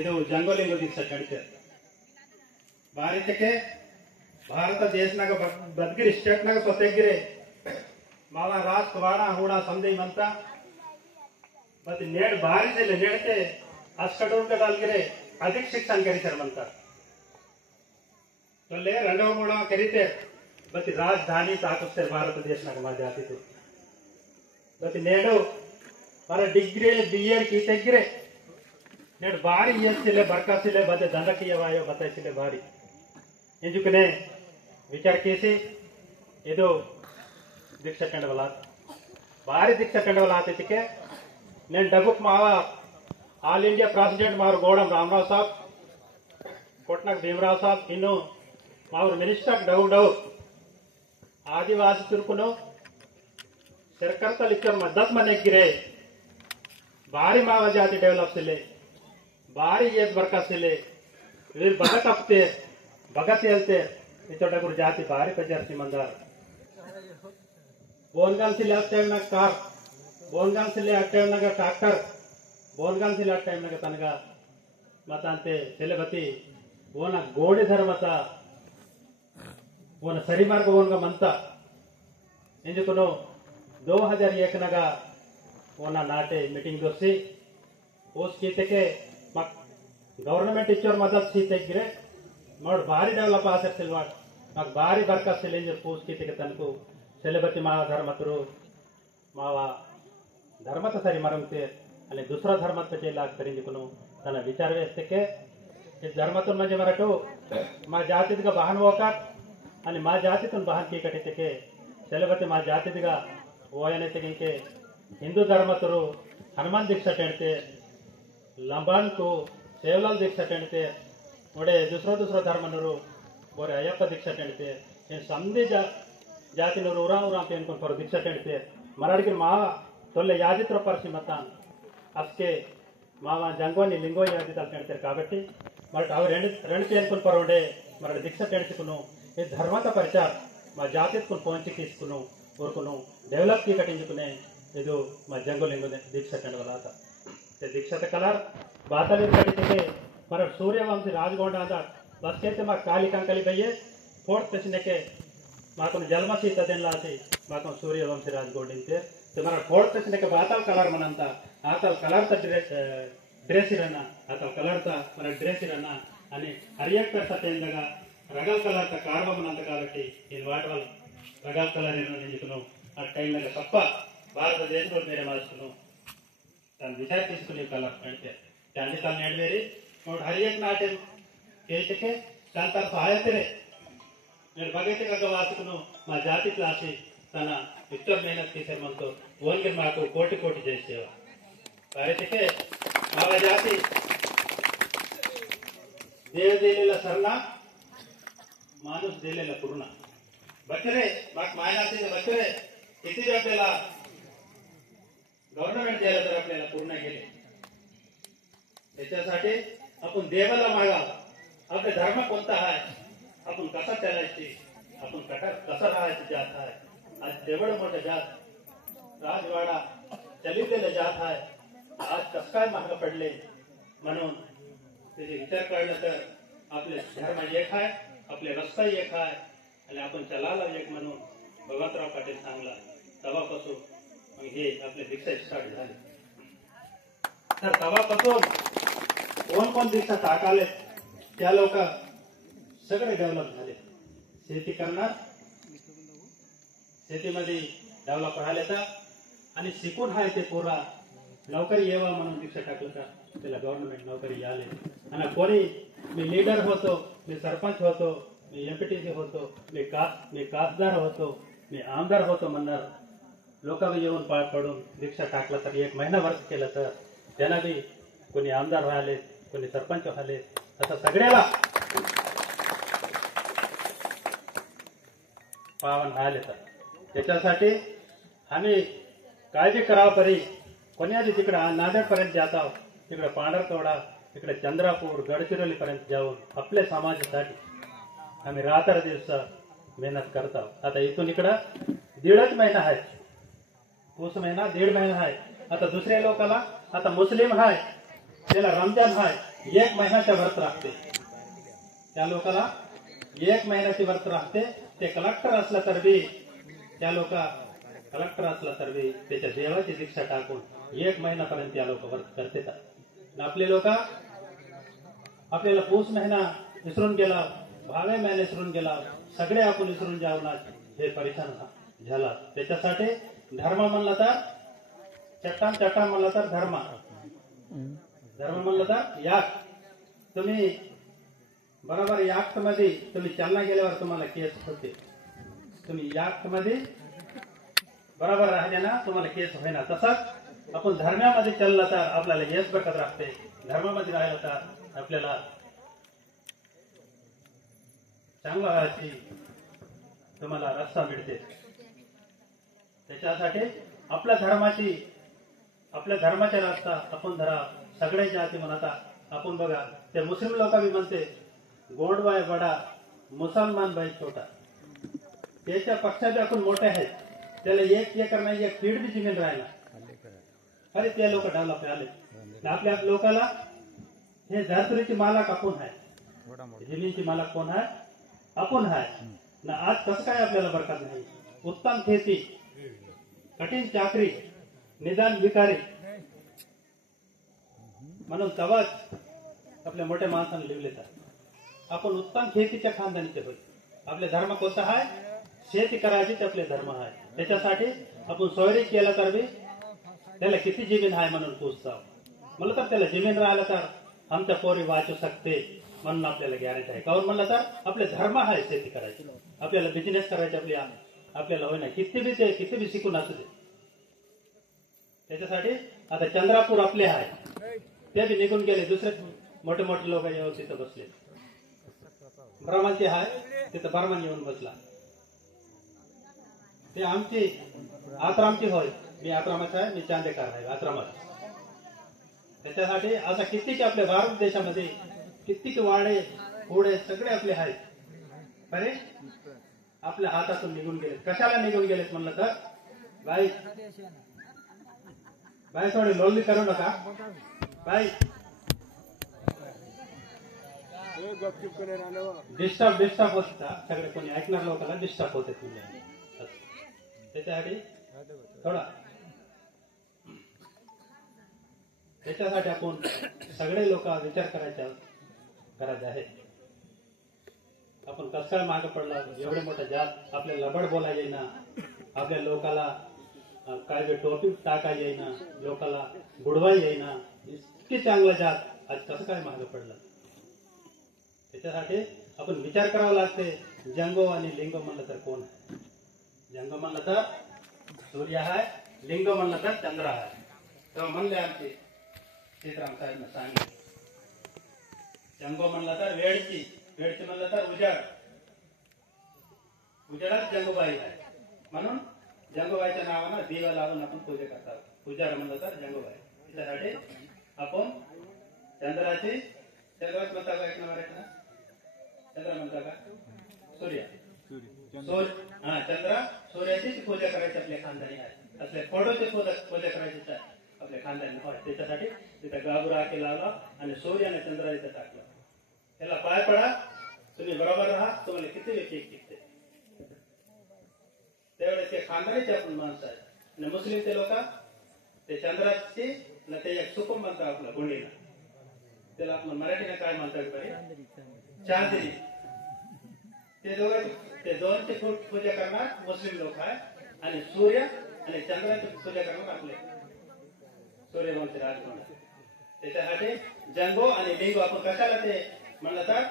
ಇದು ಜಂಗೋಲಿಂಗು ದಿವಸ ಕಡಿತಾರೆ ಭಾರತಕ್ಕೆ ಭಾರತ ದೇಶನಾಗ ಬದ್ಗಿರಿ ಸ್ಟೇಟ್ನಾಗ ಸ್ವತಂತ್ರೆ ಮಾವ ರಾಷ್ಟ್ರ ವಾಣ ಹೂಣ ಸಂದೇಹಂತ ಮತ್ತೆ ನೇಡ್ ಭಾರಿ ಜಿಲ್ಲೆ ನೇಡತೆ ಅಷ್ಟುಂಟದಲ್ಗಿರೆ अधिक शिक्षण करीतर म्हणतात तो ले रणव मोडा करीते बती राजधानी ताकते भारत देशनाग माझ्या आतीते बती नेडो मरा डिग्री बीएड की तेगिरे नेड बारी यसिले बरकासिले बते ದಂಡಕೀಯ ವಾಯೋ ಬತಾಯಿಸಿಲೆ ಬಾರಿ ಎಂಜುಕನೆ ವಿಚಾರ ಕೇಸಿ ಇದು ದೀಕ್ಷಾ ಕಂಡವಲ ಬಾರಿ ದೀಕ್ಷಾ ಕಂಡವಲ ಆತಿಕೆ నేను డబుక్ మావా ఆల్ ఇండియా ప్రెసిడెంట్ మారు గోడం రామరావు సాబ్ कोटनाक भीमराव साहब इನ್ನು मावर मिनिस्टर डव आदिवासी तुर्कुनो सरकारतल मदत मने गिरे भारी मावा जाति डेवलप सिले भारी येत बरका सिले वीर भगत अपते भगत हेलते इतोडगुर जाति भारी पजर्सी मंदार बोनगान सिले अट्टेवना कार बोनगान सिले अट्टेवना ट्रैक्टर बोनगान सिले अट्टेवना तनगा मतांते सिलेबती ओना गोडे धर्मता ओना सरी मार्ग ओनगा मंता ಎಂಜುಕನು 2001 ನಗ ಓನ ನಾಟೆ ಮೀಟಿಂಗ್ ದೋಸಿ ಓಸ್ ಕೀತೆಕೆ ಮಕ್ ಗವರ್ನಮೆಂಟ್ ಇಚ್ಚೋರ್ ಮದತ್ ಸೀತೆಗಿರೆ ನೋಡ್ ಬಾರಿ ಡೆವಲಪ್ ಆಸರ್ಸಿಲ್ವಾ ಮಕ್ ಬಾರಿ ಬರ್ಕ ಸಿಲೆಂಜರ್ ಪೋಸ್ ಕೀತೆಕೆ ತನಕು ಸೆಲೆಬತಿ ಮಾವ ಧರ್ಮತರು ಮಾವ ಧರ್ಮತ ಸರಿ ಮರಂತೆ ಅಲ್ಲಿ दुसरा धर्मात चेला करिंजुकनु तन विचार व्यवस्थेके धर्मातून म्हणजे मराठो मा जातीतगा बहान वोकात आणि मा जातीतून बहान की कटितेके सेलेबते मा जातीतगा वोयने तेगे हिंदू धर्मतरू हनुमान दीक्षा टेणते लंबान को सेवलाल दीक्षा टेणते ओडे दुसरा धर्मनरू बोरे अय्यप्प दीक्षा टेणते इन समधी जातीनरू उरा तेनकोन पर दीक्षा टेणते मराठीगे मा तोल्ले याजित्र परसी मतान अस्के मावा जंगोनी लिंगो याजितल टेणते काबट्टी मरट अव రెండు తేనుకొని పరొండే మరడ దీక్ష టెణచుకును ఈ ధర్మత పరిచార్ మా జాతిత్కును పోంచి తీసుకును ఊరుకును డెవలప్ की कटिंजुकुने ಇದು మా जंगोलिंगो दीಕ್ಷ ಟೆಣವಲಾತ ते दीक्षात कलर बातले कटिते मरड सूर्यवंशी राजगोंड अंदा बसकेते मा काली कंकली बయ్యే फोर्थ पेशनेके माको जन्मसी तदेनलासी माको सूर्यवंशी राजगोंड इंते ते मरड फोर्थ पेशनेके बातल कलर मनंत आतल कलर त ड्रेस इरना आता कलर ता मरा ड्रेस इरना आणि हरियक पेटतेंदगा रगल कलर ता कार्बमनंत काबट्टी इन वाटवल रगल कलर इरना निजुकुनु आ टाइम लगा तप्प भारत देशलो मेरे मास्कुनु तन विचार తీసుకుని कलर అంటే त्यांनी तन नेडवेरी नोड हरियक नाटे केतके तंतर सहायतरे నేను భగతిగా వాసుకును మా జాతి క్లాసి తన ఇష్టం मेहनत చేసే మనతో ఓన్కి మాకు కోటి కోటి చేసేవా भारतके मावा जाति देव दिलेला सरना माणूस दिलेला पूर्ण बच्चरे माक मायनाचे बच्चरे किती आपल्याला गव्हर्नमेंट द्यायला तर आपल्याला पूर्ण केले त्याच्यासाठी आपण देवाला मागा आपले धर्म कोणता आहे आपण कसा चालायची आपण कसा राहायचं जात आहे आज देवड मोठं जात राजवाडा चलितेला जात आहे आज कस काय महाग पडले म्हणून त्याचे विचार कळलं तर आपले धर्म एक आहे आपले रस्ता एक आहे आणि आपण चलाला एक म्हणून भगवंतराव पाटील सांगला तवापासून मग हे आपले दीक्षा स्टार्ट झाले तर तवापासून कोण दीक्षा टाकाले त्या लोक सगळे डेव्हलप झाले शेती करणार शेतीमध्ये डेव्हलप राहिले तर आणि शिकून आहे ते पोरा नौकरी येवा म्हणून दीक्षा टाकलं का त्याला गव्हर्नमेंट नौकरी आले आणि कोणी मी लीडर होतो मी सरपंच होतो मी एमपीटीसी होतो मी खासदार होतो मी आमदार होतो म्हणणार लोकांना येऊन पाय पडून दीक्षा टाकलं तर 1 महिना वर्ष केलं तर त्यांना बी कोणी आमदार व्हायले कोणी सरपंच व्हायले असं सगळ्याला पावन व्हायले तर त्याच्यासाठी आम्ही काळजी करावं परी कोणी आधी तिकडे नांदेड पर्यंत जात आहोत तिकडे पांढरकवडा तिकडे चंद्रापूर गडचिरोली पर्यंत जाऊन आपल्या समाजासाठी आम्ही रात्र दिवस मेहनत करत आहोत आता इथून इकडं 1.5 महिना आहे पुस महिना 1.5 महिना आहे आता दुसऱ्या लोकांना आता मुस्लिम आहे त्याला रमजान आहे 1 महिन्याचे व्रत राखते. त्या लोकाला 1 महिन्याचे व्रत राखते. ते कलेक्टर असला तर बी त्या लोक कलेक्टर असला तर बी त्याच्या देवाची दीक्षा टाकून 1 महिन्यापर्यंत त्या लोक व्रत करतात. आपले लोक आपल्याला पौष महिना विसरून गेला, भावे महिना विसरून गेला, सगळे आपण विसरून जाऊन हे परेशान झाला. त्याच्यासाठी धर्म म्हणलं तर चट्टान म्हणलं तर धर्म म्हणलं तर याक. तुम्ही बरोबर याक्ट मध्ये तुम्ही चालना गेल्यावर तुम्हाला केस होते. तुम्ही याक्ट मध्ये बरोबर राहिले ना तुम्हाला केस होईना. तसंच आपण धर्मामध्ये चालला तर आपल्याला यश बरकत राहते. धर्मामध्ये राहिलं तर आपल्याला चांगला तुम्हाला रस्ता मिळते. त्याच्यासाठी आपल्या धर्माचा रस्ता आपण धरा. सगळे जाती म्हणता आपण बघा ते मुस्लिम लोक बी म्हणते गोंड बाय बडा मुसलमान बाई छोटा. त्याच्या पक्षाचे आपण मोठे आहेत. त्याला 1 एकर नाही 1 फीट बी जमीन राहिला अरे ते लोक डेव्हलप आले. आपल्या लोकाला हे धरतीची मालक आपण आहे. जमिनीची मालक कोण आहे? आपण आहे ना. आज कसं काय आपल्याला बरकत नाही? उत्तम खेती, कठीण चाकरी, निदान भिकारी म्हणून तवाच आपल्या मोठ्या माणसाने लिहिले तर आपण उत्तम खेतीच्या खानदानीचे होय. आपले धर्म कोणता आहे? शेती करायचीच आपले धर्म आहे. त्याच्यासाठी आपण सोयरी केला तर बी त्याला किती जमीन आहे म्हणून पूछता. म्हणलं तर त्याला जमीन राहिलं तर आमच्या पोरी वाचू शकते म्हणून आपल्याला गॅरंटी आहे. काऊन म्हणलं तर आपले धर्म आहे शेती करायची, आपल्याला बिझनेस करायचे आपल्याला होय ना. किती बी शिकून असू दे. त्याच्यासाठी आता चंद्रापूर आपले आहे ते बी निघून गेले. दुसरे मोठे मोठे लोक येऊन तिथं बसले. ब्राह्मणचे आहे तिथं बर्मन येऊन बसला. ते आमची आत्रामची होय. मी आत्रामाचा आहे, मी चांदेकर आहे आत्रामात. त्याच्यासाठी असा कितीक आपल्या भारत देशामध्ये कितीक वाडे घोडे सगळे आपले आहेत. अरे आपल्या हातातून निघून गेलेत. कशाला निघून गेलेत म्हणलं तर बाई थोडी लोलली करू नका बाई. डिस्टर्ब होता सगळे. कोणी ऐकणार लोकांना डिस्टर्ब होते. त्याच्यासाठी आपण सगळे लोक विचार करायचे आहे. आपण कसं काय मागे पडला. एवढे मोठे जात आपल्याला लबड बोला येईना. आपल्या लोकाला काय बी टोपी टाका येईना. लोकाला बुडवा येईना. इतकी चांगला जात आज कसं काय मागे पडला. त्याच्यासाठी आपण विचार करावा लागते. जंगो आणि लिंगो म्हणलं तर कोण आहे? जंगो म्हणलं तर सूर्य आहे, लिंगो म्हणलं तर चंद्र आहे. तेव्हा म्हणले आमचे सीताराम साहेब सांगितले. जंगो म्हणलं तर वेळची म्हणलं तर उजाडात जंगोबाई आहे. म्हणून जंगोबाईच्या नावानं दिवा लावून आपण पूजा करतात. उजाड म्हणलं तर जंगोबाई. त्याच्यासाठी आपण चंद्राच म्हणता का? एक नंबर आहे ना चंद्र म्हणता का? सूर्य चंद्र सूर्याचीच पूजा करायची आपल्या खानदानी आहे. असल्या फोटोची पूजा करायची आहे आपल्या खानदानी होय. त्याच्यासाठी तिथं गाबुरा के लावला आणि सूर्याने चंद्र इथं टाकलं. त्याला पाय पडा. तुम्ही बरोबर राहा. तुम्हाला किती व्यक्ती टिकते त्यावेळेस ते खानदानीचे आपण माणसं आहे. आणि मुस्लिम ते लोक ते चंद्राची ना ते एक सुकुम म्हणतात आपलं गोंडीला. त्याला आपण मराठीने काय म्हणतात बरे? चांदणी. ते दोनची पूजा करणार मुस्लिम लोक आहे. आणि सूर्य आणि चंद्राची पूजा करणार आपले सूर्यवंशी राजकुमार. त्याच्यासाठी जंगो आणि लिंगो आपण कशाला ते म्हणलं तर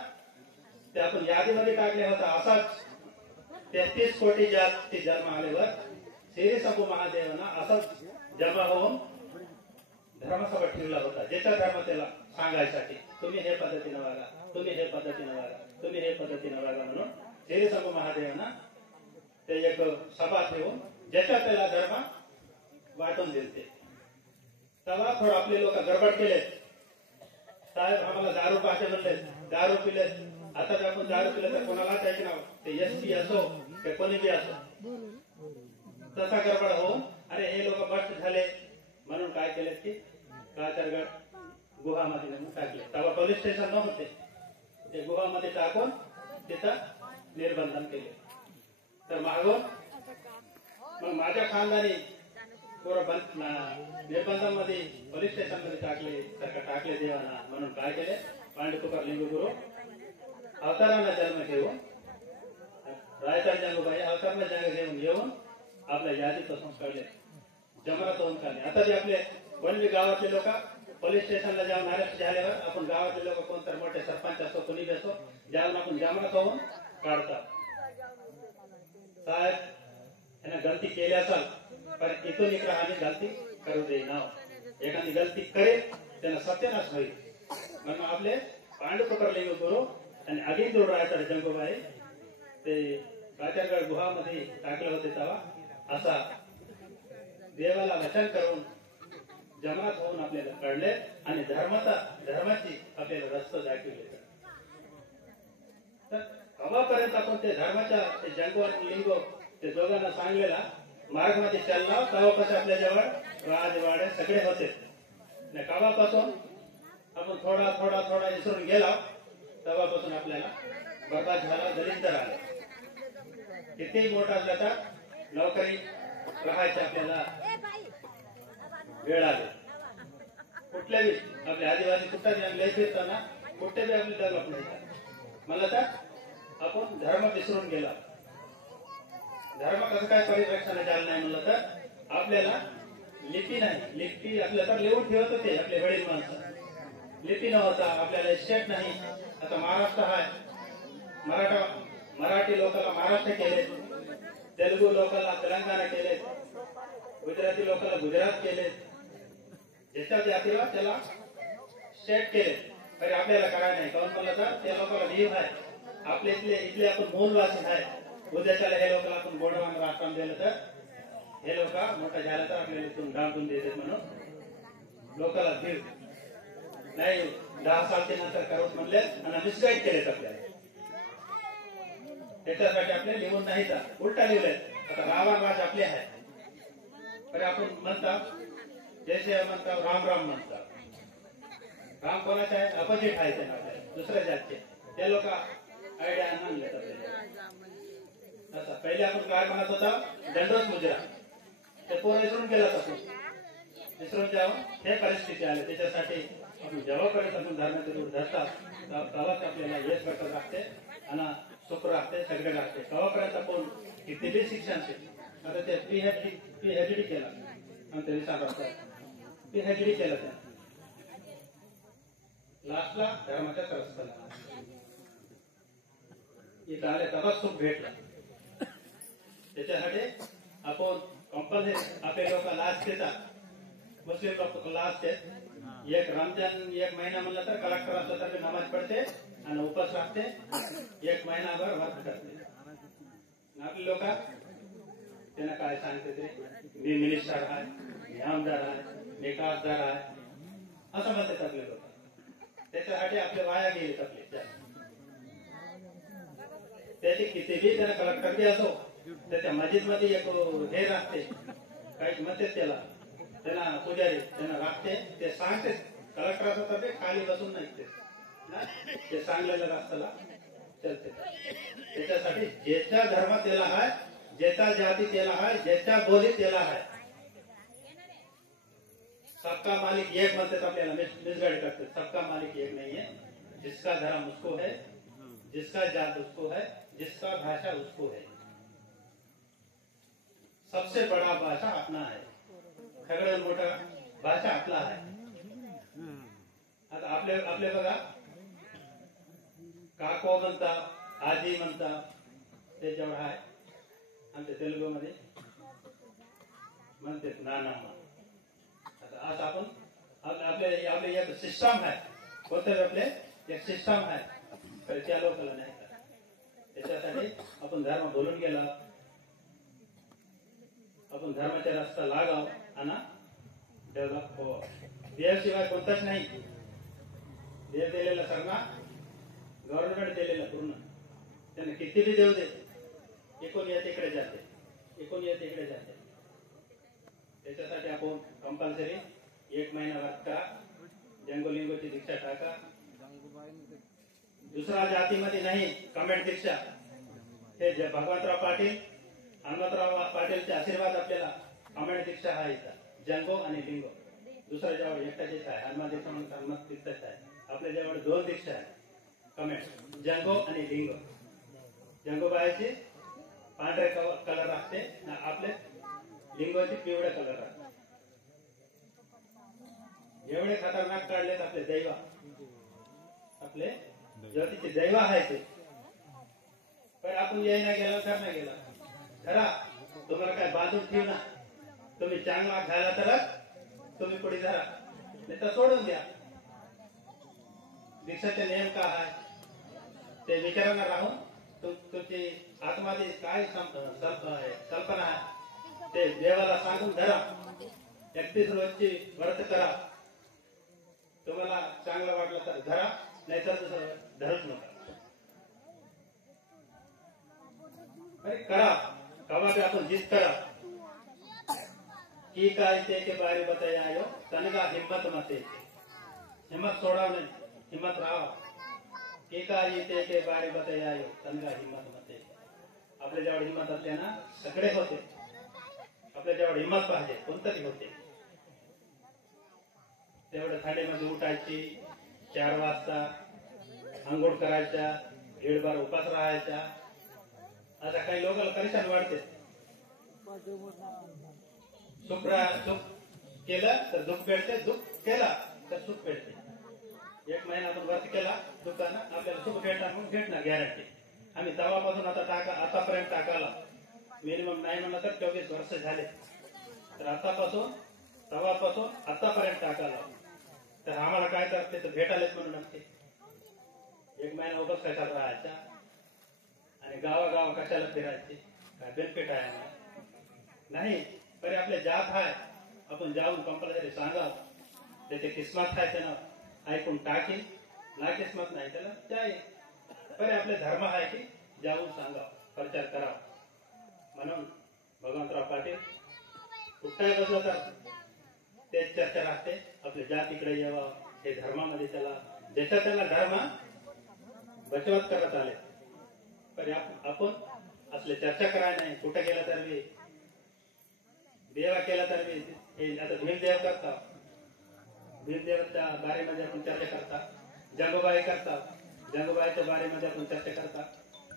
ते आपण यादीमध्ये टाकले होता. असाच 33 कोटी जाती जन्म आल्यावर श्री शंभू महादेवांना असाच जमा होऊन धर्मसभा ठेवला होता. ज्याचा धर्म त्याला सांगायसाठी तुम्ही हे पद्धतीने वागा, तुम्ही हे पद्धतीने वागा, तुम्ही हे पद्धतीने वागा म्हणून श्री शंभू महादेवांना ते एक सभा ठेवून ज्याचा त्याला धर्म वाटून दिलते. तेव्हा थोडं आपले लोक गडबड केले. साहेब आम्हाला दारू पाहिजे म्हणले. दारू पिले. आता जर आपण दारू पिले तर कोणाला त्याचे नाव ते एसटी असो ते कोणी बी असो तसा गडबड होऊन अरे हे लोक बस्ट झाले म्हणून काय केले की गुहामध्ये नेऊन टाकले. तेव्हा पोलीस स्टेशन नव्हते, ते गुहामध्ये टाकून तिथं निर्बंधन केले. तर मागून मग माझ्या खानदानी निर्बंधांमध्ये पोलीस स्टेशनमध्ये टाकले, टाकले देवाना. म्हणून काय केले, पांडुपुकार लिंग गुरु अवतारांना जन्म घेऊन रायतार जंगूबाई अवतारांना जन्म घेऊन येऊन आपल्या यादीपासून काढले, जमरात होऊन काढले. आता जे आपले वनवी गावातले लोक पोलीस स्टेशनला जाऊन अरेस्ट झाल्यावर आपण गावातले लोक कोणतर मोठे सरपंच असो कोणी असो जाऊन आपण जमरात होऊन काढतात. साहेब यांना गलती केली असाल पण इथून इकडे आम्ही गलती करू देईना. एखादी गलती करेल त्यांना सत्यानाश होईल. म्हणून आपले पांडुपुकार लिंग गुरु आणि आधी जोड राहतात जंगूबाई ते काचरगड गुहामध्ये टाकले होते. तेव्हा असा देवाला वचन करून जमरात होऊन आपल्याला काढले आणि धर्माची आपल्याला रस्ता दाखवले. तर केव्हापर्यंत आपण ते धर्माच्या ते जंगू लिंगो ते दोघांना सांगलेला मार्गमध्ये चालला तेव्हापासून आपल्या जवळ राजवाडे सगळे होते. केव्हापासून आपण थोडा थोडा थोडा विसरून गेला तेव्हापासून आपल्याला बर्बाद झाला, दलिंदर आले. कितीही मोठा असला तर नोकरी राहायची आपल्याला वेळ आली. कुठल्याही आपल्या आदिवासी कुठं लय फिरताना कुठे बी आपली डेव्हलपमेंट आहे. मला तर आपण धर्म विसरून गेला. धर्म कसं काय परिरक्षण झालं नाही म्हणलं तर आपल्याला लिपी नाही. लिपी आपल्या तर लिहून ठेवत होते आपले वडील माणसं. लिपी नव्हता, आपल्याला इस्टेट नाही. आता महाराष्ट्र आहे, मराठी लोकांना महाराष्ट्र केले, तेलुगू लोकांना तेलंगणा केले, गुजराती लोकांना गुजरात केले, ज्याच्या जातीला त्याला स्टेट केले. तरी आपल्याला करायला नाही. काऊन म्हणलं तर त्या लोकांना भीम आहे. आपले इथले आपण मूलवासी आहे. उद्याच्याला हे लोकांना आपण गोडवान राष्ट्रात दिलं तर हे लोक मोठा झाला तर आपल्याला इथून डांबून देतात. म्हणून लोकांना भीम नाही 10 सालच्या नंतर करत म्हणले आणि मिसगाईड केलेत आपल्याला. त्याच्यासाठी आपले लिहून नाही तर उलटा लिहिले. आता रावण राज आपले आहे तरी आपण म्हणतात जैसे म्हणतात राम राम म्हणतात. राम कोणाचे आहे, अपोजिट आहे त्यांना आपल्याला दुसऱ्या जातचे. ते लोक आयडिया आणले असं. पहिले आपण काय म्हणत होता दंडोस मुजरा, ते पोरं विसरून गेला आपण. विसरून जाऊन हे परिस्थिती आली. त्याच्यासाठी आपण जेव्हापर्यंत आपण धर्माचे रूप धरतात तेव्हाच आपल्याला यश भेटत राहते आणि सुख राहते, सगळे राहते. तेव्हापर्यंत आपण किती बी शिक्षण आता ते पीएचडी केला आणि ते पीएचडी केलं त्या लास्टला धर्माच्या रस्त्याला इथं आले तेव्हा सुख भेटलं. त्याच्यासाठी आपण कंपल्सरी आपले लोक लाच देतात. मुस्लिम लोक लाच देत. एक रमजान 1 महिना म्हणलं तर कलेक्टर असलं तर नमाज पडते आणि उपास राहते. 1 महिनाभर वर्क करते. आपले लोक त्यांना काय सांगते ते मी मिनिस्टर आहे, मी आमदार आहे, मी खासदार आहे असं म्हणतात आपले लोक. त्याच्यासाठी आपले वाया गेलेत आपले. त्याची किती बी त्यांना कलेक्टर बी असो त्याच्या मस्जिद मध्ये एक हे राहते काही म्हणते त्याला त्यांना पुजारी त्यांना राहते ते सांगते. कलेक्टर असं तर ते खाली बसून नाही ते सांगलेल्या रस्त्याला चलते. त्याच्यासाठी ज्याच्या धर्म त्याला आहे, ज्याच्या जाती त्याला आहे, ज्याच्या बोली त्याला आहे. सबका मालिक एक म्हणतात आपल्याला मिसगाइड करते. सबका मालिक एक नहीं है. जिसका धर्म उसको है, जिसका जात उसको है, जिसका भाषा उसको है. सबसे बड़ा भाषा अपना है. सगळ्यात मोठा भाषा आपला आहे. आता आपले बघा काको म्हणतात, आजी म्हणतात त्याच्यावर आहे आणि ते तेलुगू मध्ये म्हणतात नाना. आता आज आपण आपले एक सिस्टम आहे. कोणते आपले एक सिस्टम आहे तर त्या लोकांना नाही. त्याच्यासाठी आपण धर्म बोलून गेला. आपण धर्माच्या रस्ता लागाव आणि डेव्हलप हो. देवाशिवाय कोणताच नाही. देव दिलेला सगळा गव्हर्नमेंट दिलेला पूर्ण. त्यांना किती बी देऊ दे एकूण येत इकडे जाते, एकूण येत इकडे जाते. त्याच्यासाठी आपण कंपल्सरी 1 महिना वर्क करा. जंगो लिंगोची दीक्षा टाका. दुसरा जातीमध्ये नाही कमेंट दीक्षा. हे भगवंतराव पाटील हनुमंतराव पाटीलचे आशीर्वाद आपल्याला कमेंट दीक्षा हा इथं जंगो आणि लिंगो. दुसऱ्या जवळ एकटाचेच आहे. हनुमान दीक्षा म्हणून हनुमत तीर्थच आहे. आपल्या जवळ 2 दीक्षा आहे कमेंट जंगो आणि लिंगो. जंगोबाईची पांढरे कलर असते आपले लिंगोची पिवळे कलर असते. एवढे खतरनाक काढलेत आपले दैव. आपले ज्योतीचे दैव आहे ते. पण आपण येईना गेला तर नाही गेला खरा. तुम्हाला काय बांधून ठेव ना. तुम्ही चांगला झाला तर तुम्ही पुढे धरा नाही तर सोडून द्या. दीक्षाचे नियम काय आहे ते विचारांना राहून तुमची आतमध्ये काय कल्पना आहे ते देवाला सांगून धरा. 31 रोजची व्रत करा. तुम्हाला चांगलं वाटलं तर धरा नाहीतर दुसरं धरत नका. अरे करा कवा भी आपण जिद करा की काय ते के बारे बताया तनगा हिम्मत मते. हिम्मत सोडा नाही हिम्मत राहा. की काय ते के बारे बताया तनगा हिम्मत मते. आपल्या जेवढ हिम्मत असते ना सगळे होते. आपल्या जेवढ हिम्मत पाहिजे कोणतरी होते. तेवढं थंडीमध्ये उठायची 4 वाजता आंघोळ करायच्या 1.5 बार उपास राहायच्या. आता काही लोकांना परेशान वाटते. सुख केलं तर दुःख भेटते. दुःख केला तर सुख भेटते. 1 महिना आपण वर्ष केला दुःखानं आपल्याला सुख भेटणार गॅरंटी. आम्ही तवापासून आतापर्यंत टाकाला मिनिमम नाही म्हणलं तर 24 वर्ष झाले. तर तवापासून आतापर्यंत टाकाला तर आम्हाला काय करते तर भेटायलाच म्हणून नसते. 1 महिना उगाच कशाला राहायचा आणि गावागाव कशाला फिरायचे. काय बेनिफिट आहे नाही. तरी आपले जात आहे आपण जाऊन कंपल्सरी सांगा. त्याचे किस्मत आहे त्यानं ऐकून टाकी ना किस्मत नाही त्याला जाईल. पण आपले धर्म आहे की जाऊन सांगा प्रचार करा. म्हणून भगवंतराव पाटील कुठे बसलं तर तेच चर्चा राहते. आपले जात इकडे यावं हे धर्मामध्ये त्याला ज्याच्या त्याला धर्म बचवत करत आले. पण आपण असले चर्चा करायला नाही. कुठे गेला तर बी देवा केला तर बी हे आता भीमदेव करता. भीमदेवाच्या बारेमध्ये आपण चर्चा करता. जंगोबाई करता. जंगोबाईच्या बारेमध्ये आपण चर्चा करता.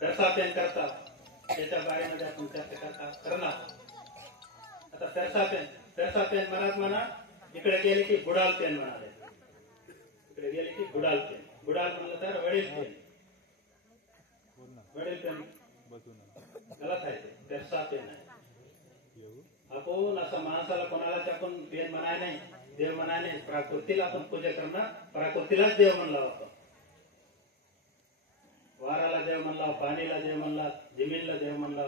तरसापेन करता त्याच्या बारेमध्ये आपण चर्चा करता करणार. आता तरसापेन म्हणा इकडे गेले की बुडाल पेन म्हणाले. इकडे गेले की बुडाल पेन. बुडाल म्हणलं तर वडील पेन. वडील पेन गलत आहे ते. तरसा पेन आहे. आपण असं माणसाला कोणालाच आपण पेन म्हणाय नाही देव म्हणाय नाही. प्रकृतीला आपण पूजा करणार. प्रकृतीलाच देव म्हणला आपण. वाराला देव म्हणला पाणीला देव म्हणला जमीनला देव म्हणला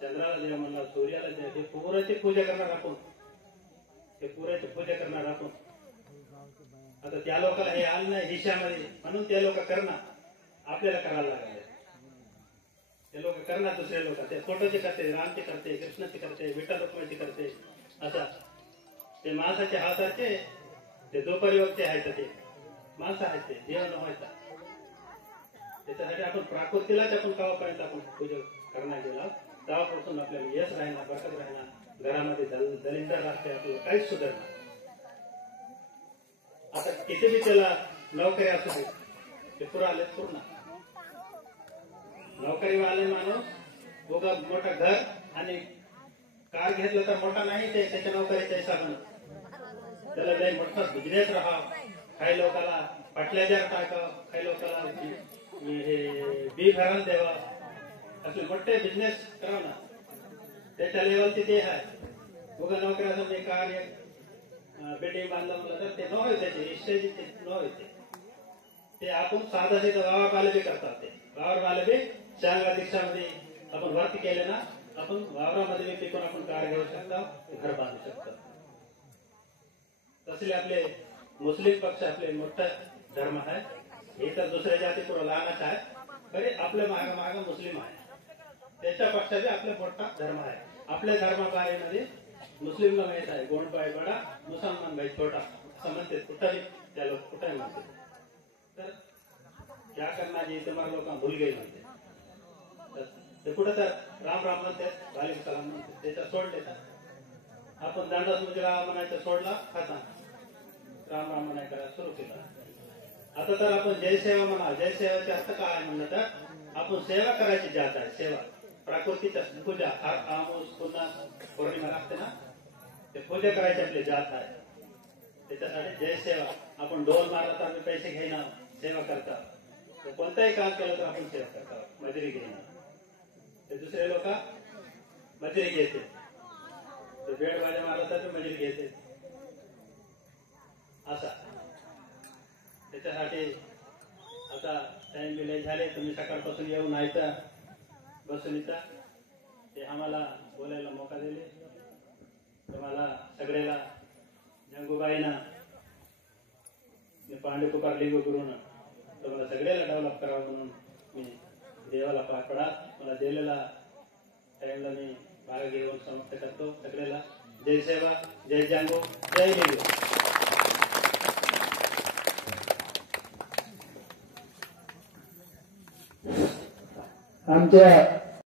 चंद्राला देव म्हणला सूर्याला देव. हे पुराची पूजा करणार आपण. ते पुराची पूजा करणार आपण. आता त्या लोकांना हे आलं नाही हिशामध्ये म्हणून ते लोक करणार. आपल्याला करायला लागले. ते लोक करणार दुसरे लोक. ते फोटोचे करते रामचे करते कृष्णाचे करते विठ्ठल रुक्माईचे करते. असं ते माणसाच्या हाताचे ते दुपरिवर्ते आहेत. ते माणसं आहेत ते देव नव्हायचा. त्याच्यासाठी आपण प्रकृतीलाच आपण कावापर्यंत आपण पूजा करण्यात गेला तेव्हापासून आपल्याला यश राहणार बरकत राहणार. घरामध्ये दलिंदर राहते आपल्याला काहीच सुधारणार. आता किती बी त्याला नोकरी असू दे ते पुरा आले पूर्ण. नोकरीवाले माणूस उगा मोठा घर आणि कार घेतलं तर मोठा नाही ते त्याच्या नोकरीच्या हिसाबानं त्याला लय मोठा बिझनेस राहा. काही लोकांना पाटल्याजार टाका. काही लोकांना बी भरण द्यावा. असले मोठे बिझनेस करा ना. त्याच्या लेवलचे ते आहे. उगा नोकऱ्याचं जे कार्य बिल्डिंग बांधलं म्हणलं तर ते न होईल. त्याचे इष्टेचे न होईल. ते आपण साधा तिथं वावरवाले बी करतात. ते वावरवाले बी चांगल्या दिवसामध्ये आपण वर्क केले ना आपण वावरामध्ये बी पिकून आपण कार घेऊ शकतो घर बांधू शकतो. तसले आपले मुस्लिम पक्ष आपले मोठा धर्म आहे. हे तर दुसऱ्या जाती पुरा लहानच आहे. तरी आपल्या माग मुस्लिम आहे. त्याच्या पक्षाचे आपले मोठा धर्म आहे. आपल्या धर्माबारेमध्ये मुस्लिमला माहित आहे गोंडबाई बडा मुसलमान भाई छोटा. असं म्हणते कुठंही त्या लोक कुठंही म्हणते तर क्या करना जी तुम्हाला लोकांना भूल गई म्हणते ते कुठं तर राम राम म्हणतात वालेकुम सलाम म्हणतात त्याच्या सोडले तर आपण दांडा मुजरा म्हणायचं सोडला खाता राम राम म्हणायला सुरू केला आता तर आपण जय सेवा म्हणा जय सेवाचे अर्थ काय म्हणलं तर आपण सेवा करायची जात आहे सेवा प्राकृतिक पूजा आमोस पुन्हा पौर्णिमा लागते ना ते पूजा करायची आपली जात आहे त्याच्यासाठी जय सेवा आपण डोल मारला तर आम्ही पैसे घेणं सेवा करता कोणताही काम केलं तर आपण सेवा करता मजुरी घेणं ते दुसरे लोक मजुरी घेते ते बेड वाजा मारला तर मजुरी घेते असा त्याच्यासाठी आता टाइम बिले झाले तुम्ही सकाळपासून येऊन ऐकता बसून इथं ते आम्हाला बोलायला मोका दिले तुम्हाला सगळ्याला जंगूबाईना पांडे कुपार लिंगू गुरुन तुम्हाला सगळ्याला डेव्हलप करावं म्हणून मी देवाला पाय पडा मला दिलेला टाइमला मी भाग घेऊन समाप्त करतो सगळ्याला जय सेवा जय जंगू जय लिंगू आमच्या